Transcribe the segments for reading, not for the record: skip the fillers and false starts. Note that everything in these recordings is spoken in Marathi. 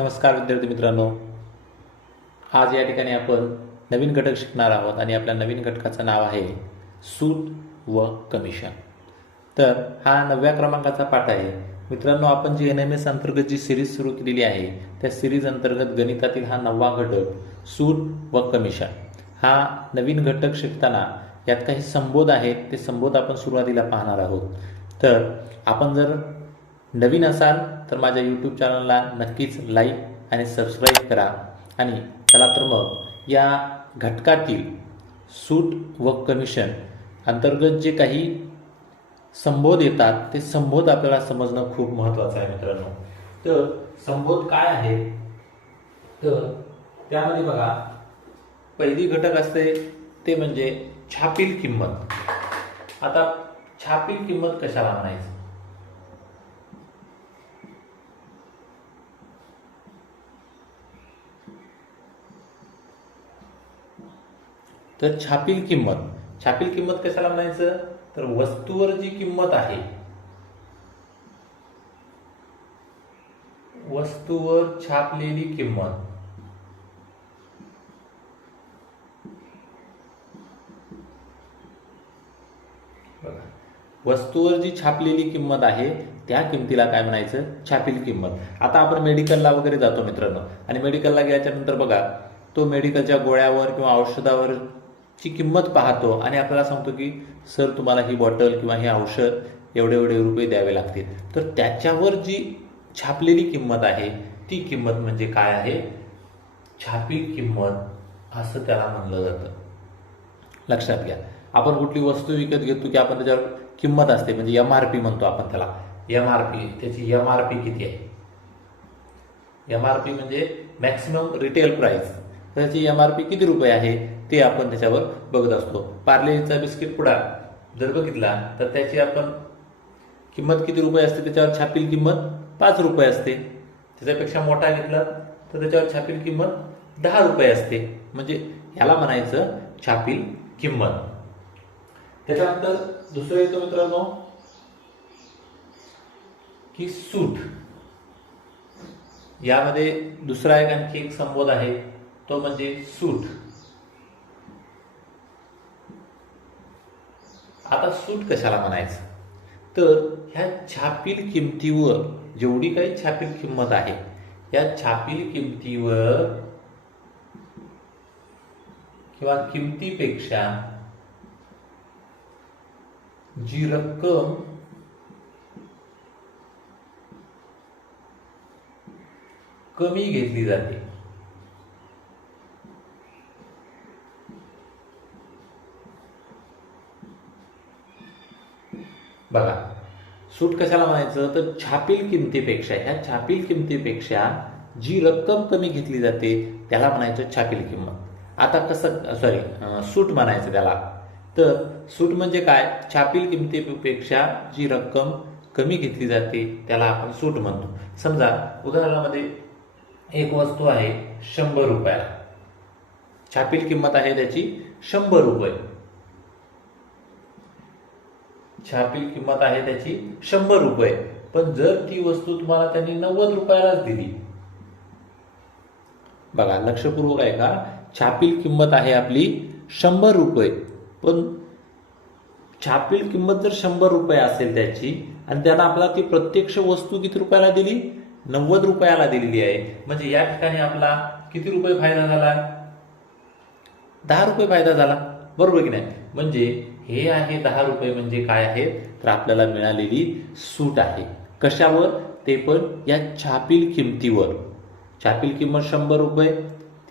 नमस्कार विद्यार्थी मित्रांनो, आज या ठिकाणी आपण नवीन घटक शिकणार आहोत आणि आपल्या नवीन घटकाचं नाव आहे सूट व कमिशन। तर हा 9व्या क्रमांकाचा पाठ आहे मित्रांनो। आपण जी NMS अंतर्गत जी सिरीज सुरू केलेली आहे त्या सिरीज अंतर्गत गणितातील हा 9वा घटक सूट व कमिशन हा नवीन घटक शिकताना यात काही संबोध आहेत, ते संबोध आपण सुरुवातीला पाहणार आहोत। तर आपण जर नवीन असाल तर माझ्या यूट्यूब चॅनलला नक्कीच लाईक आणि सबस्क्राईब करा। आणि चला तर मग या घटकातील सूट व कमिशन अंतर्गत जे काही संबोध येतात ते संबोध आपल्याला समजणं खूप महत्त्वाचं आहे मित्रांनो। तर संबोध काय आहे, तर त्यामध्ये बघा पहिली घटक असते ते म्हणजे छापील किंमत। आता छापील किंमत कशाला म्हणायचं, तर छापील किंमत कशाला म्हणायचं, तर वस्तूवर जी किंमत आहे, वस्तूवर छापलेली किंमत बघा, वस्तूवर जी छापलेली किंमत आहे त्या किमतीला काय म्हणायचं, छापील किंमत। आता आपण मेडिकलला वगैरे जातो मित्रांनो, आणि मेडिकलला गेल्याच्या नंतर बघा तो मेडिकलच्या गोळ्यावर किंवा औषधावर ची किंमत पाहतो आणि आपल्याला सांगतो की सर तुम्हाला ही बॉटल किंवा हे औषध एवढे एवढे रुपये द्यावे लागतील। तर त्याच्यावर जी छापलेली किंमत आहे ती किंमत म्हणजे काय आहे, छापील किंमत असं त्याला म्हणलं जातं। लक्षात घ्या, आपण कुठली वस्तू विकत घेतो की आपण त्याच्यावर किंमत असते, म्हणजे MRP म्हणतो आपण त्याला। MRP, त्याची MRP किती आहे, MRP म्हणजे मॅक्सिमम रिटेल प्राइस। त्याची MRP किती रुपये आहे ते आपण त्याच्यावर बघत असतो। पार्लेचा बिस्किट पुडा जर बघितला तर त्याची आपण किंमत किती रुपये असते, त्याच्यावर छापील किंमत 5 रुपये असते। त्याच्यापेक्षा मोठा घेतला तर त्याच्यावर छापील किंमत 10 रुपये असते, म्हणजे ह्याला म्हणायचं छापील किंमत। त्याच्यानंतर दुसरं येतो मित्रांनो की सूट। यामध्ये दुसरा आणखी एक संबोध आहे तो म्हणजे सूट। आता सूट कशाला म्हणायचं, तर ह्या छापील किमतीवर जेवढी काही छापील किंमत आहे या छापील किमतीवर किंवा किमतीपेक्षा जी रक्कम कमी घेतली जाते, बघा सूट कशाला म्हणायचं, तर छापील किमतीपेक्षा, ह्या छापील किमतीपेक्षा जी रक्कम कमी घेतली जाते त्याला म्हणायचं छापील किंमत। आता कसं सूट म्हणायचं त्याला, तर सूट म्हणजे काय, छापील किमतीपेक्षा जी रक्कम कमी घेतली जाते त्याला आपण सूट म्हणतो। समजा उदाहरणामध्ये एक वस्तू आहे 100 रुपयाला, छापील किंमत आहे त्याची 100 रुपये, छापील किंमत आहे त्याची 100 रुपये। पण जर ती वस्तू तुम्हाला त्यांनी 90 रुपयालाच दिली, बघा लक्षपूर्वक आहे का, छापील किंमत आहे आपली 100 रुपये, पण छापील किंमत जर 100 रुपये असेल त्याची आणि त्यानं आपल्याला ती प्रत्यक्ष वस्तू किती रुपयाला दिली, 90 रुपयाला दिलेली आहे, म्हणजे या ठिकाणी आपला किती रुपये फायदा झाला, 10 रुपये फायदा झाला, बरोबर की नाही। म्हणजे हे आहे 10 रुपये, म्हणजे काय आहे, तर आपल्याला मिळालेली सूट आहे। कशावर, ते पण या छापील किमतीवर। छापील किंमत 100 रुपये,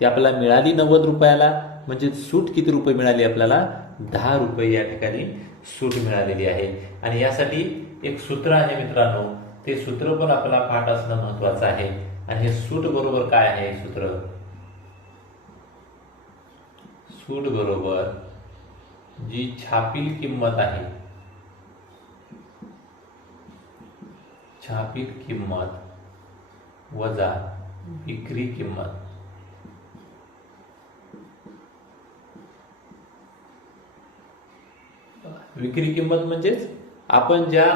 ती आपल्याला मिळाली 90 रुपयाला, म्हणजे सूट किती रुपये मिळाली आपल्याला, 10 रुपये या ठिकाणी सूट मिळालेली आहे। आणि यासाठी एक सूत्र आहे मित्रांनो, ते सूत्र पण आपल्याला पाठ असणं महत्वाचं आहे। आणि हे सूट बरोबर काय आहे सूत्र, सूट बरोबर जी छापील किंमत आहे, छापील किंमत वजा विक्री किंमत, विक्री किंमत म्हणजेच आपण ज्या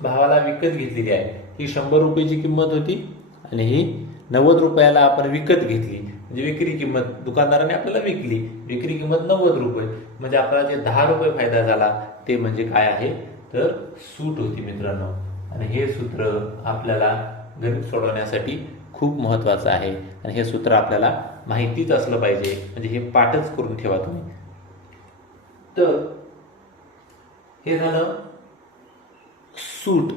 भावाला विकत घेतलेली आहे ती 100 रुपयाची किंमत होती आणि ही 90 रुपयाला आपण विकत घेतली, म्हणजे विक्री किंमत दुकानदाराने आपल्याला विकली, विक्री किंमत 90 रुपये, म्हणजे आपल्याला जे 10 रुपये फायदा झाला ते म्हणजे काय आहे तर सूट होती मित्रांनो. आणि हे सूत्र आपल्याला गणित सोडवण्यासाठी खूप महत्त्वाचं आहे आणि हे सूत्र आपल्याला माहितीच असलं पाहिजे, म्हणजे हे पाठच करून ठेवा तुम्ही. तर हे झालं सूट.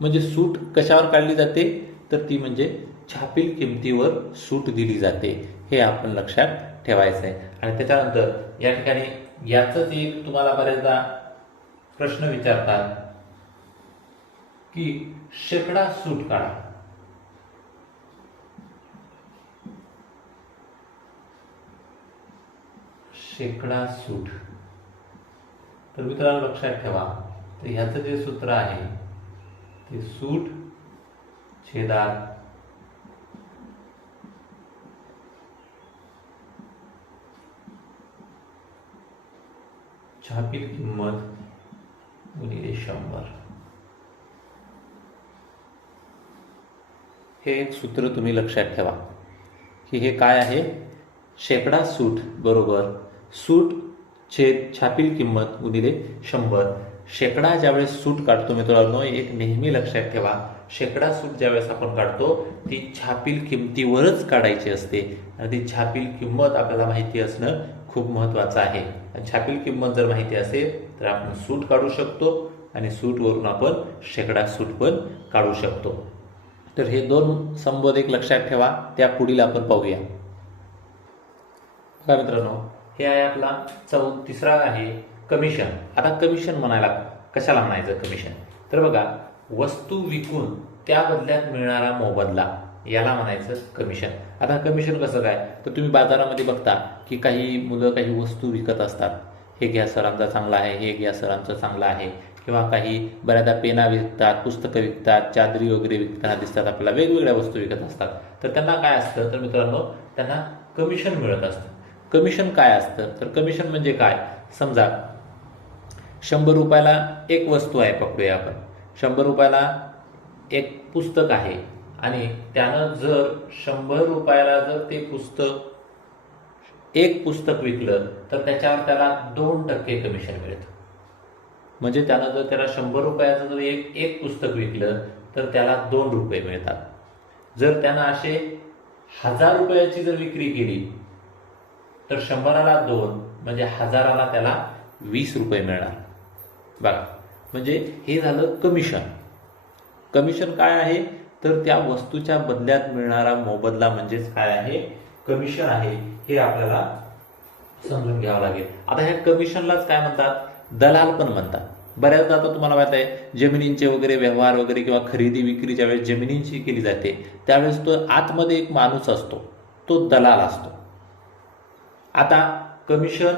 म्हणजे सूट कशावर काढली जाते तर ती म्हणजे छापील किमतीवर सूट दिली जाते, हे आपण लक्षात ठेवायचं आहे. आणि त्याच्यानंतर या ठिकाणी याचंच एक तुम्हाला बरेचदा प्रश्न विचारतात की शेकडा सूट काढा. शेकडा सूट. तर मित्रांनो लक्षात ठेवा, तर ह्याचं जे सूत्र आहे ते सूट छेदात छापील किंमत गुणिले 100. हे एक सूत्र तुम्ही लक्षात ठेवा की हे काय आहे, शेकडा सूट बरोबर सूट छेद छापील किंमत गुणिले 100. शेकडा ज्यावेळेस सूट काढतो मित्रांनो, एक नेहमी लक्षात ठेवा, शेकडा सूट ज्यावेळेस आपण काढतो ती छापील किमतीवरच काढायची असते आणि ती छापील किंमत आपल्याला माहिती असणं खूप महत्त्वाचं आहे. आणि छापील किंमत जर माहिती असेल तर आपण सूट काढू शकतो आणि सूटवरून आपण शेकडा सूट पण काढू शकतो. तर हे दोन संबोध लक्षात ठेवा. त्या पुढील आपण पाहूया. बघा मित्रांनो, हे आहे आपला तिसरा आहे कमिशन. आता कमिशन म्हणायला कशाला म्हणायचं कमिशन, तर बघा वस्तू विकून त्या बदल्यात मिळणारा मोबदला याला म्हणायचं कमिशन. आता कमिशन कसं काय, तर तुम्ही बाजारामध्ये बघता की काही मुलं काही वस्तू विकत असतात, हे घ्या सरांचा चांगला आहे, हे घ्या सरांचं चांगलं आहे, किंवा काही बऱ्याचदा पेना विकतात, पुस्तकं विकतात, चादरी वगैरे विकताना दिसतात आपल्याला, वेगवेगळ्या वस्तू विकत असतात. तर त्यांना काय असतं तर मित्रांनो त्यांना कमिशन मिळत असतं. कमिशन काय असतं तर कमिशन म्हणजे काय, समजा 100 रुपयाला एक वस्तू आहे, पकडूया आपण 100 रुपयाला एक पुस्तक आहे आणि त्यानं जर 100 रुपयाला जर ते एक पुस्तक विकलं तर त्याच्यावर त्याला 2% कमिशन मिळतं. म्हणजे त्यानं जर त्याला 100 रुपयाचं जर एक पुस्तक विकलं तर त्याला 2 रुपये मिळतात. जर त्यानं असे 1000 रुपयाची जर विक्री केली तर 100ला 2 म्हणजे 1000ला त्याला 20 रुपये मिळणार. बघा, म्हणजे हे झालं कमिशन. कमिशन काय आहे तर त्या वस्तूच्या बदल्यात मिळणारा मोबदला म्हणजेच काय आहे, कमिशन आहे. हे आपल्याला समजून घ्यावं लागेल. आता ह्या कमिशनलाच काय म्हणतात, दलाल पण म्हणतात. बऱ्याचदा आता तुम्हाला माहित आहे जमिनींचे वगैरे व्यवहार वगैरे किंवा खरेदी विक्री ज्यावेळेस जमिनींची केली जाते त्यावेळेस तो आतमध्ये एक माणूस असतो, तो दलाल असतो. आता कमिशन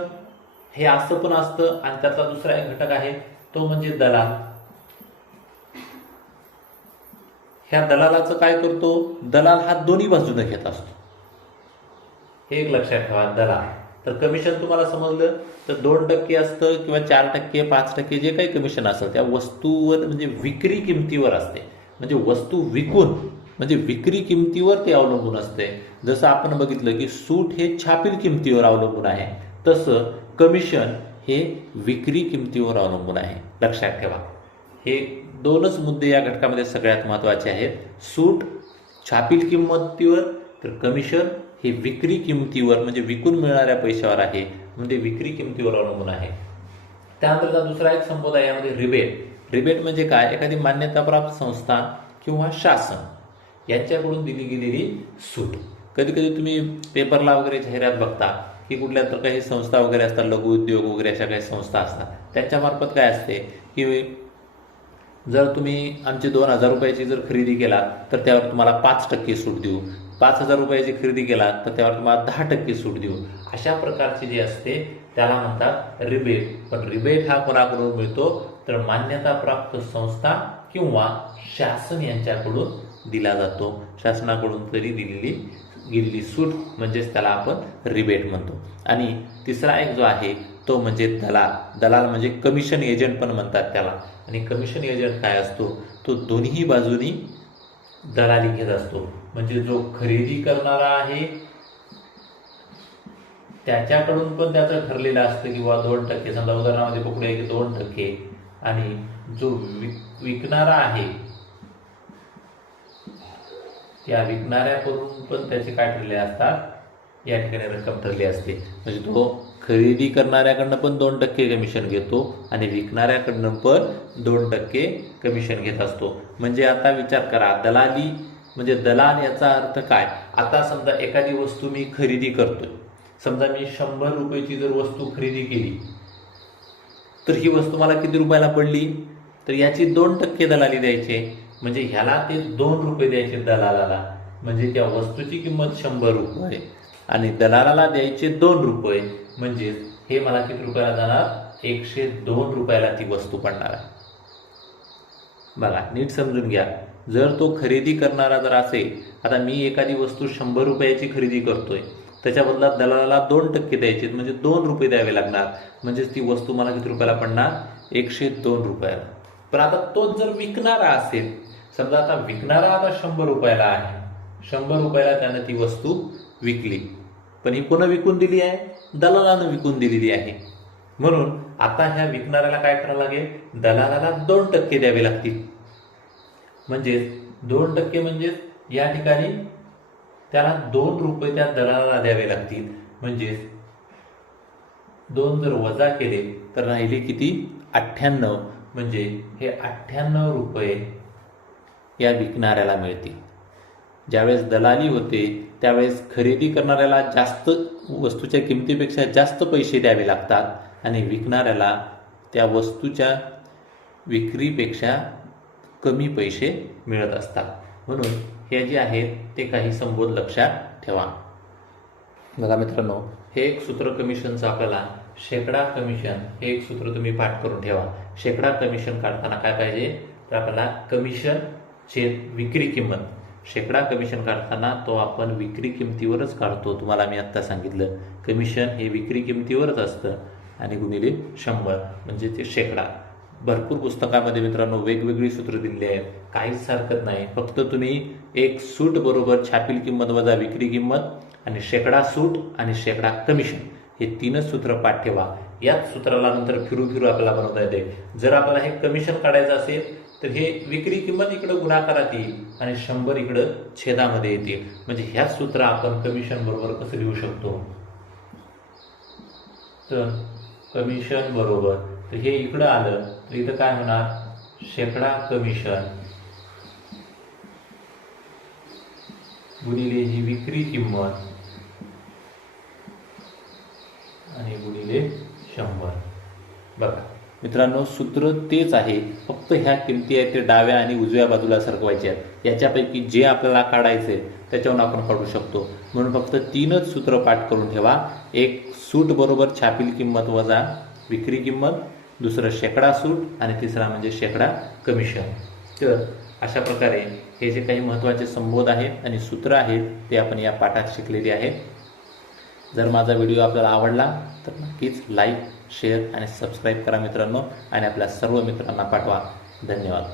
हे असं पण असतं आणि त्याचा दुसरा एक घटक आहे तो म्हणजे दलाल. ह्या दलालाचं काय करतो, दलाल हा दोन्ही बाजूने घेत असतो. हे एक लक्षात ठेवा, दलाल. तर कमिशन तुम्हाला समजलं तर 2% असतं किंवा 4%, 5% जे काही कमिशन असेल त्या वस्तूवर म्हणजे विक्री किमतीवर असते. म्हणजे वस्तू विकून म्हणजे विक्री किमतीवर ते अवलंबून असते. जसं आपण बघितलं की सूट हे छापील किमतीवर अवलंबून आहे, तसं कमिशन हे विक्री किमतीवर अवलंबून आहे. लक्षात ठेवा, हे दोनच मुद्दे या घटकामध्ये सगळ्यात महत्त्वाचे आहेत. सूट छापील किंमतीवर तर कमिशन हे विक्री किमतीवर म्हणजे विकून मिळणाऱ्या पैशावर आहे, म्हणजे विक्री किमतीवर अवलंबून आहे. त्यानंतरचा दुसरा एक संबोध आहे यामध्ये रिबेट. रिबेट म्हणजे काय, एखादी मान्यताप्राप्त संस्था किंवा शासन यांच्याकडून दिली गेलेली सूट. कधी कधी तुम्ही पेपरला वगैरे जाहिरात बघता की कुठल्या तर काही संस्था वगैरे असतात, लघु उद्योग वगैरे अशा काही संस्था असतात, त्यांच्यामार्फत काय असते की जर तुम्ही आमची 2000 रुपयाची जर खरेदी केला तर त्यावर तुम्हाला 5% सूट देऊ, 5000 रुपयाची खरेदी केला तर त्यावर तुम्हाला 10% सूट देऊ. अशा प्रकारचे जे असते त्याला म्हणतात रिबेट. पण रिबेट हा कोणाकडून मिळतो तर मान्यताप्राप्त संस्था किंवा शासन यांच्याकडून दिला जातो. शासनाकडून तरी दिलेली गेलेली सूट म्हणजेच त्याला आपण रिबेट म्हणतो. आणि तिसरा एक जो आहे तो म्हणजे दलाल. दलाल म्हणजे कमिशन एजंट पण म्हणतात त्याला. आणि कमिशन एजंट काय असतो तो दोन्ही बाजूनी दलाली घेत असतो. म्हणजे जो खरेदी करणारा आहे त्याच्याकडून पण त्याचं ठरलेलं असतं की बाबा 2%, समजा उदाहरणामध्ये पकडूया की 2%, आणि जो विकणारा आहे त्या विकणाऱ्याकडून पण त्याचे काय ठरले असतात, या ठिकाणी रक्कम ठरली असते. म्हणजे तो खरेदी करणाऱ्याकडनं पण 2% कमिशन घेतो आणि विकणाऱ्याकडनं पण 2% कमिशन घेत असतो. म्हणजे आता विचार करा, दलाली म्हणजे दलाल याचा अर्थ काय. आता समजा एखादी वस्तू मी खरेदी करतोय, समजा मी 100 रुपयाची जर वस्तू खरेदी केली तर ही वस्तू मला किती रुपयाला पडली, तर याची 2% दलाली द्यायचे. म्हणजे ह्याला ते 2 रुपये द्यायचे दलालाला. म्हणजे त्या वस्तूची किंमत 100 रुपये आणि दलालाला द्यायचे 2 रुपये. म्हणजे हे मला किती रुपयाला जाणार, 102 रुपयाला ती वस्तू पडणार आहे. बघा नीट समजून घ्या. जर तो खरेदी करणारा जर असेल, आता मी एखादी वस्तू 100 रुपयाची खरेदी करतोय, त्याच्या बदलात दलालाला 2% द्यायचे, म्हणजे 2 रुपये द्यावे लागणार. म्हणजेच ती वस्तू मला किती रुपयाला पडणार, 102 रुपयाला. पण आता तोच जर विकणारा असेल, समजा आता विकणारा आता 100 रुपयाला आहे, 100 रुपयाला त्यानं ती वस्तू विकली, पण ही कोण विकून दिली आहे, दलालानं विकून दिलेली आहे. म्हणून आता ह्या विकणाऱ्याला काय करावं लागेल, दलालाला 2% द्यावे लागतील. म्हणजेच 2% म्हणजे या ठिकाणी त्याला 2 रुपये त्या दलालाला द्यावे लागतील. म्हणजेच 2 जर वजा केले तर राहिले किती, 98. म्हणजे हे 98 रुपये या विकणाऱ्याला मिळतील. ज्यावेळेस दलाली होते त्यावेळेस खरेदी करणाऱ्याला जास्त वस्तूच्या किमतीपेक्षा जास्त पैसे द्यावे लागतात आणि विकणाऱ्याला त्या वस्तूच्या विक्रीपेक्षा कमी पैसे मिळत असतात. म्हणून हे जे आहेत ते काही संबोध लक्षात ठेवा. बघा मित्रांनो, हे एक सूत्र कमिशनचं आपल्याला शेकडा कमिशन हे एक सूत्र तुम्ही पाठ करून ठेवा. शेकडा कमिशन काढताना काय पाहिजे, तर आपल्याला कमिशन छेद विक्री किंमत. शेकडा कमिशन काढताना तो आपण विक्री किमतीवरच काढतो. तुम्हाला मी आत्ता सांगितलं, कमिशन हे विक्री किमतीवरच असतं आणि गुणिले 100 म्हणजे ते शेकडा. भरपूर पुस्तकामध्ये मित्रांनो वेगवेगळी सूत्र दिलेली आहेत, काहीच हरकत नाही. फक्त तुम्ही एक सूट बरोबर छापील किंमत वजा विक्री किंमत आणि शेकडा सूट आणि शेकडा कमिशन हे 3च सूत्र पाठ ठेवा. याच सूत्राला नंतर फिरू फिरू आपल्याला बनवता येते. जर आपल्याला हे कमिशन काढायचं असेल तर हे विक्री किंमत इकडं गुणाकारात येईल आणि 100 इकडं छेदामध्ये येतील. म्हणजे ह्याच सूत्र आपण कमिशन बरोबर कसं लिहू शकतो, तर कमिशन बरोबर, तर हे इकडं आलं तर इथं काय होणार, शेकडा कमिशन गुणिले ही विक्री किंमत आणि गुणिले 100. बघा मित्रांनो, सूत्र तेच आहे, फक्त ह्या किमती आहेत ते डाव्या आणि उजव्या बाजूला सरकवायच्या आहेत. याच्यापैकी जे आपल्याला काढायचे त्याच्यावरून आपण काढू शकतो. म्हणून फक्त 3च सूत्र पाठ करून ठेवा. एक सूट बरोबर छापील किंमत वजा विक्री किंमत, दुसरं शेकडा सूट आणि तिसरा म्हणजे शेकडा कमिशन. तर अशा प्रकारे हे जे काही महत्त्वाचे संबोध आहेत आणि सूत्र आहेत ते आपण या पाठात शिकलेले आहेत. जर माझा व्हिडिओ आपल्याला आवडला तर नक्कीच लाईक, शेअर आणि सबस्क्राईब करा मित्रांनो, आणि आपल्या सर्व मित्रांना पाठवा. धन्यवाद.